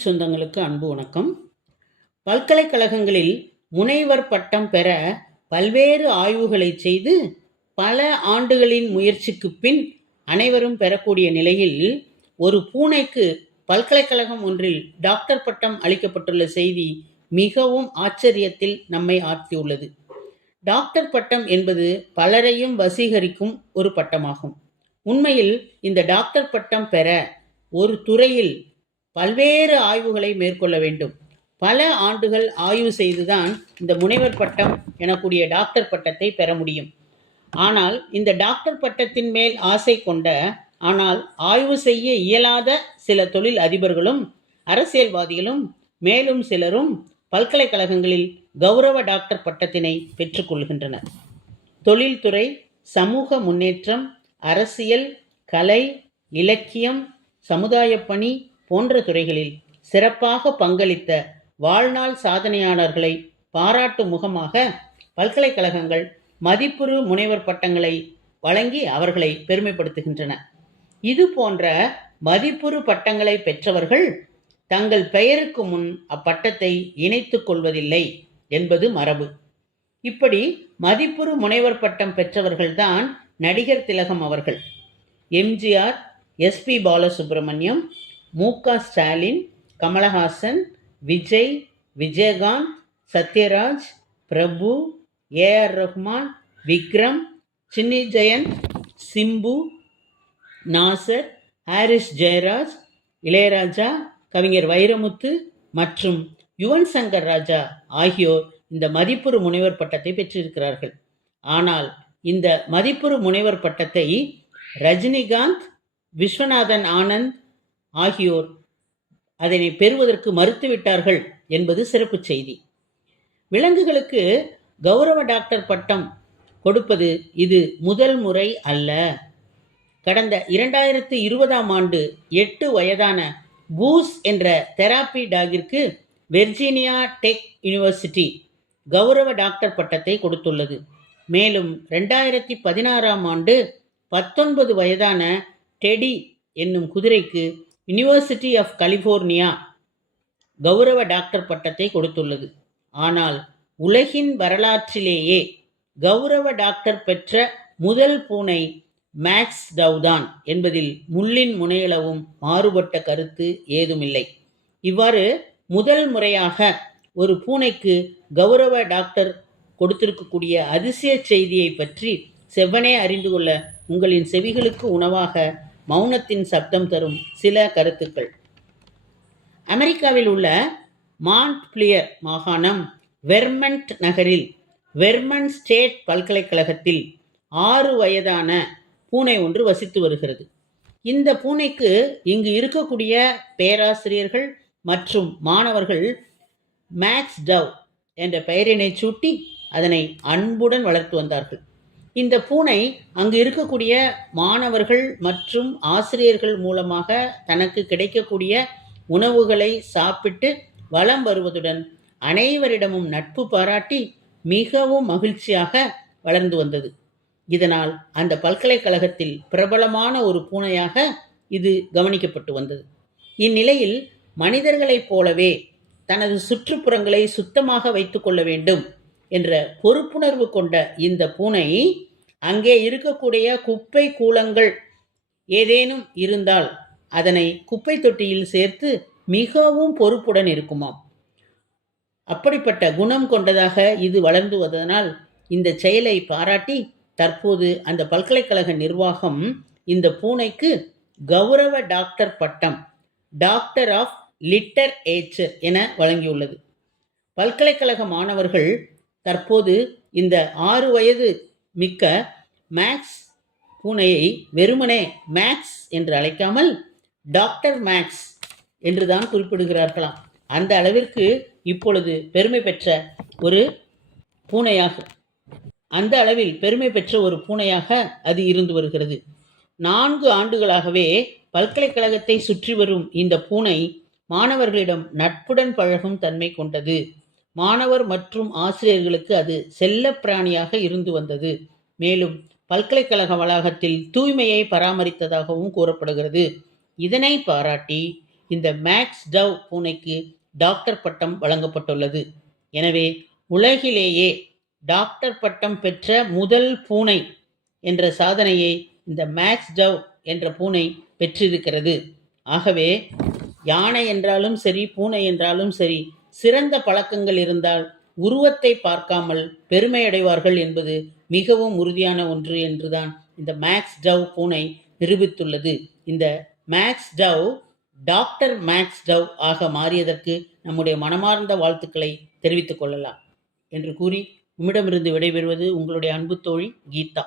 தமிழ் சொந்தங்களுக்கு அன்பு வணக்கம். பல்கலைக்கழகங்களில் முனைவர் பட்டம் பெற பல்வேறு ஆய்வுகளை செய்து பல ஆண்டுகளின் முயற்சிக்கு பின் அனைவரும் பெறக்கூடிய நிலையில் ஒரு பூனைக்கு பல்கலைக்கழகம் ஒன்றில் டாக்டர் பட்டம் அளிக்கப்பட்டுள்ள செய்தி மிகவும் ஆச்சரியத்தில் நம்மை ஆழ்த்தியுள்ளது. டாக்டர் பட்டம் என்பது பலரையும் வசீகரிக்கும் ஒரு பட்டமாகும். உண்மையில் இந்த டாக்டர் பட்டம் பெற ஒரு துறையில் பல்வேறு ஆய்வுகளை மேற்கொள்ள வேண்டும். பல ஆண்டுகள் ஆய்வு செய்துதான் இந்த முனைவர் பட்டம் எனக்கூடிய டாக்டர் பட்டத்தை பெற முடியும். ஆனால் இந்த டாக்டர் பட்டத்தின் மேல் ஆசை கொண்ட, ஆனால் ஆய்வு செய்ய இயலாத சில தொழில் அதிபர்களும் அரசியல்வாதிகளும் மேலும் சிலரும் பல்கலைக்கழகங்களில் கௌரவ டாக்டர் பட்டத்தினை பெற்றுக்கொள்கின்றனர். தொழில்துறை, சமூக முன்னேற்றம், அரசியல், கலை, இலக்கியம், சமுதாய பணி போன்ற துறைகளில் சிறப்பாக பங்களித்த வாழ்நாள் சாதனையாளர்களை பாராட்டும் முகமாக பல்கலைக்கழகங்கள் மதிப்புறு முனைவர் பட்டங்களை வழங்கி அவர்களை பெருமைப்படுத்துகின்றன. இது போன்ற மதிப்புறு பட்டங்களை பெற்றவர்கள் தங்கள் பெயருக்கு முன் அப்பட்டத்தை இணைத்துக் கொள்வதில்லை என்பது மரபு. இப்படி மதிப்புறு முனைவர் பட்டம் பெற்றவர்கள்தான் நடிகர் திலகம் அவர்கள், எம்ஜிஆர், எஸ்பி பாலசுப்ரமணியம், மு.க. ஸ்டாலின், கமலஹாசன், விஜய், விஜயகாந்த், சத்யராஜ், பிரபு, ஏ.ஆர். ரஹ்மான், விக்ரம், சின்னி ஜெயன், சிம்பு, நாசர், ஹாரிஸ் ஜெயராஜ், இளையராஜா, கவிஞர் வைரமுத்து மற்றும் யுவன் சங்கர் ராஜா ஆகியோர் இந்த மதிப்புறு முனைவர் பட்டத்தை பெற்றிருக்கிறார்கள். ஆனால் இந்த மதிப்புறு முனைவர் பட்டத்தை ரஜினிகாந்த், விஸ்வநாதன் ஆனந்த் ஆகியோர் அதனை பெறுவதற்கு மறுத்துவிட்டார்கள் என்பது சிறப்பு செய்தி. விலங்குகளுக்கு கௌரவ டாக்டர் பட்டம் கொடுப்பது இது முதல் முறை அல்ல. கடந்த 2020ஆம் ஆண்டு 8 வயதான பூஸ் என்ற தெராப்பி டாகிற்கு வெர்ஜீனியா டெக் யூனிவர்சிட்டி கௌரவ டாக்டர் பட்டத்தை கொடுத்துள்ளது. மேலும் 2016ஆம் ஆண்டு 19 வயதான டெடி என்னும் குதிரைக்கு யூனிவர்சிட்டி ஆஃப் கலிஃபோர்னியா கௌரவ டாக்டர் பட்டத்தை கொடுத்துள்ளது. ஆனால் உலகின் வரலாற்றிலேயே கௌரவ டாக்டர் பெற்ற முதல் பூனை மேக்ஸ் டவுதான் என்பதில் முள்ளின் முனையளவும் மாறுபட்ட கருத்து ஏதுமில்லை. இவ்வாறு முதல் முறையாக ஒரு பூனைக்கு கௌரவ டாக்டர் கொடுத்திருக்கக்கூடிய அதிசய செய்தியை பற்றி செவ்வனே அறிந்து கொள்ள உங்களின் செவிகளுக்கு உணவாக மௌனத்தின் சப்தம் தரும் சில கருத்துக்கள். அமெரிக்காவில் உள்ள மாண்ட்பிளியர் மாகாணம் வெர்மண்ட் நகரில் வெர்மண்ட் ஸ்டேட் பல்கலைக்கழகத்தில் 6 வயதான பூனை ஒன்று வசித்து வருகிறது. இந்த பூனைக்கு இங்கு இருக்கக்கூடிய பேராசிரியர்கள் மற்றும் மாணவர்கள் மேக்ஸ் டவ் என்ற பெயரினை சூட்டி அதனை அன்புடன் வளர்த்து வந்தார்கள். இந்த பூனை அங்கு இருக்கக்கூடிய மாணவர்கள் மற்றும் ஆசிரியர்கள் மூலமாக தனக்கு கிடைக்கக்கூடிய உணவுகளை சாப்பிட்டு வலம் வருவதுடன் அனைவரிடமும் நட்பு பாராட்டி மிகவும் மகிழ்ச்சியாக வளர்ந்து வந்தது. இதனால் அந்த பல்கலைக்கழகத்தில் பிரபலமான ஒரு பூனையாக இது கவனிக்கப்பட்டு வந்தது. இந்நிலையில் மனிதர்களைப் போலவே தனது சுற்றுப்புறங்களை சுத்தமாக வைத்துக் கொள்ள வேண்டும் என்ற பொறுப்புணர்வு கொண்ட இந்த பூனை அங்கே இருக்கக்கூடிய குப்பை கூளங்கள் ஏதேனும் இருந்தால் அதனை குப்பை தொட்டியில் சேர்த்து மிகவும் பொறுப்புடன் இருக்குமாம். அப்படிப்பட்ட குணம் கொண்டதாக இது வளர்ந்து வந்ததனால் இந்த செயலை பாராட்டி தற்போது அந்த பல்கலைக்கழக நிர்வாகம் இந்த பூனைக்கு கௌரவ டாக்டர் பட்டம், டாக்டர் ஆஃப் லிட்டரேச்சர் என வழங்கியுள்ளது. பல்கலைக்கழக மாணவர்கள் தற்போது இந்த 6 வயது மிக்க மேக்ஸ் பூனையை வெறுமனே மேக்ஸ் என்று அழைக்காமல் டாக்டர் மேக்ஸ் என்றுதான் குறிப்பிடுகிறார்களாம். அந்த அளவிற்கு இப்பொழுது பெருமை பெற்ற ஒரு பூனையாக அது இருந்து வருகிறது. 4 ஆண்டுகளாகவே பல்கலைக்கழகத்தை சுற்றி வரும் இந்த பூனை மாணவர்களிடம் நட்புடன் பழகும் தன்மை கொண்டது. மாணவர் மற்றும் ஆசிரியர்களுக்கு அது செல்ல பிராணியாக இருந்து வந்தது. மேலும் பல்கலைக்கழக வளாகத்தில் தூய்மையை பராமரித்ததாகவும் கூறப்படுகிறது. இதனை பாராட்டி இந்த மேக்ஸ் டவ் பூனைக்கு டாக்டர் பட்டம் வழங்கப்பட்டுள்ளது. எனவே உலகிலேயே டாக்டர் பட்டம் பெற்ற முதல் பூனை என்ற சாதனையை இந்த மேக்ஸ் டவ் என்ற பூனை பெற்றிருக்கிறது. ஆகவே யானை என்றாலும் சரி, பூனை என்றாலும் சரி, சிறந்த பழக்கங்கள் இருந்தால் உருவத்தை பார்க்காமல் பெருமை அடைவார்கள் என்பது மிகவும் உறுதியான ஒன்று என்றுதான் இந்த மேக்ஸ் டவ் பூனை நிரூபித்துள்ளது. இந்த Max Dow doctor Max Dow ஆக மாறியதற்கு நம்முடைய மனமார்ந்த வாழ்த்துக்களை தெரிவித்துக் கொள்ளலாம் என்று கூறி உம்மிடமிருந்து விடைபெறுவது உங்களுடைய அன்பு தோழி கீதா.